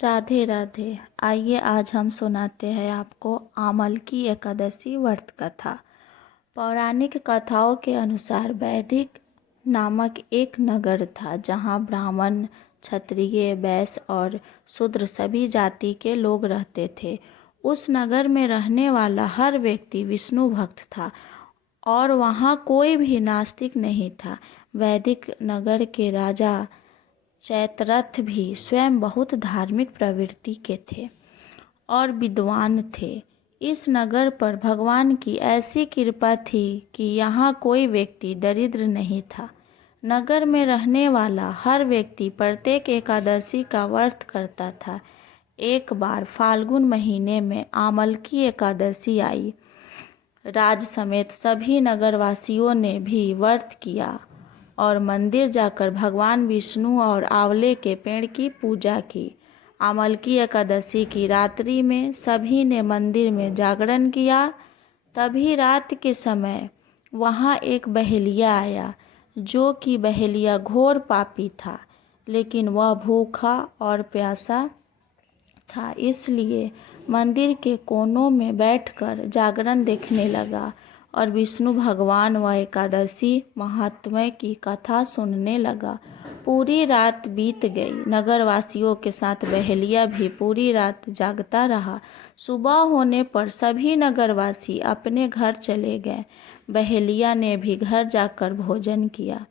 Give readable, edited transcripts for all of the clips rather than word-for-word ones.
राधे राधे। आइए आज हम सुनाते हैं आपको आमलकी एकादशी व्रत कथा। पौराणिक कथाओं के अनुसार वैदिक नामक एक नगर था जहाँ ब्राह्मण, क्षत्रिय, वैश्य और शूद्र सभी जाति के लोग रहते थे। उस नगर में रहने वाला हर व्यक्ति विष्णु भक्त था और वहाँ कोई भी नास्तिक नहीं था। वैदिक नगर के राजा चैत्ररथ भी स्वयं बहुत धार्मिक प्रवृत्ति के थे और विद्वान थे। इस नगर पर भगवान की ऐसी कृपा थी कि यहाँ कोई व्यक्ति दरिद्र नहीं था। नगर में रहने वाला हर व्यक्ति प्रत्येक एकादशी का व्रत करता था। एक बार फाल्गुन महीने में आमलकी एकादशी आई। राज समेत सभी नगरवासियों ने भी व्रत किया और मंदिर जाकर भगवान विष्णु और आंवले के पेड़ की पूजा की। आमलकी एकादशी की रात्रि में सभी ने मंदिर में जागरण किया। तभी रात के समय वहाँ एक बहेलिया आया, जो कि बहेलिया घोर पापी था, लेकिन वह भूखा और प्यासा था, इसलिए मंदिर के कोनों में बैठकर जागरण देखने लगा और विष्णु भगवान व एकादशी महात्म्य की कथा सुनने लगा। पूरी रात बीत गई। नगरवासियों के साथ बहेलिया भी पूरी रात जागता रहा। सुबह होने पर सभी नगरवासी अपने घर चले गए। बहेलिया ने भी घर जाकर भोजन किया।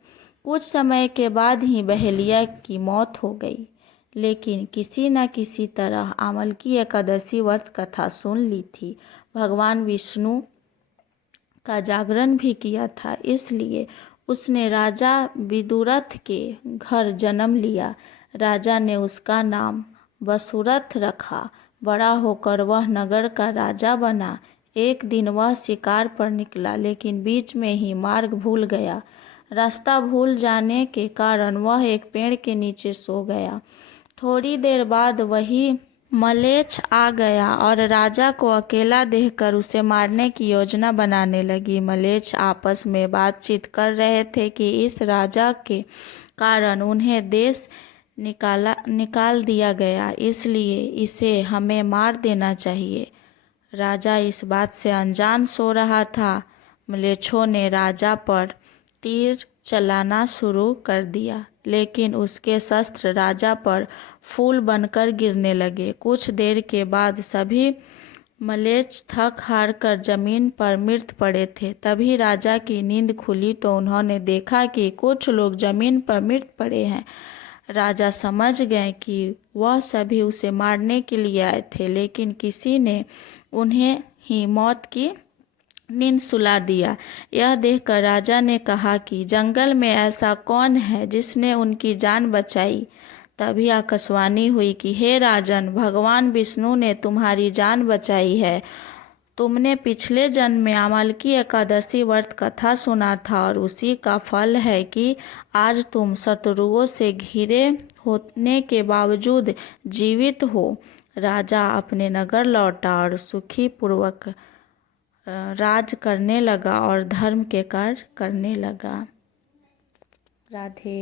कुछ समय के बाद ही बहेलिया की मौत हो गई, लेकिन किसी न किसी तरह आमलकी एकादशी व्रत कथा सुन ली थी। भगवान विष्णु का जागरण भी किया था, इसलिए उसने राजा विदुरथ के घर जन्म लिया। राजा ने उसका नाम वसुरथ रखा। बड़ा होकर वह नगर का राजा बना। एक दिन वह शिकार पर निकला, लेकिन बीच में ही मार्ग भूल गया। रास्ता भूल जाने के कारण वह एक पेड़ के नीचे सो गया। थोड़ी देर बाद वही मलेच्छ आ गया और राजा को अकेला देखकर उसे मारने की योजना बनाने लगी। मलेच्छ आपस में बातचीत कर रहे थे कि इस राजा के कारण उन्हें देश निकाल दिया गया, इसलिए इसे हमें मार देना चाहिए। राजा इस बात से अनजान सो रहा था। मलेच्छों ने राजा पर तीर चलाना शुरू कर दिया, लेकिन उसके शस्त्र राजा पर फूल बनकर गिरने लगे। कुछ देर के बाद सभी मलेच्छ थक हार कर जमीन पर मृत पड़े थे। तभी राजा की नींद खुली तो उन्होंने देखा कि कुछ लोग जमीन पर मृत पड़े हैं। राजा समझ गए कि वह सभी उसे मारने के लिए आए थे, लेकिन किसी ने उन्हें ही मौत की नींद सुला दिया। यह देखकर राजा ने कहा कि जंगल में ऐसा कौन है जिसने उनकी जान बचाई। तभी आकाशवाणी हुई कि हे राजन, भगवान विष्णु ने तुम्हारी जान बचाई है। तुमने पिछले जन्म में आमलकी एकादशी व्रत कथा सुना था और उसी का फल है कि आज तुम शत्रुओं से घिरे होने के बावजूद जीवित हो। राजा अपने नगर लौटा और सुखी पूर्वक राज करने लगा और धर्म के कार्य करने लगा। राधे।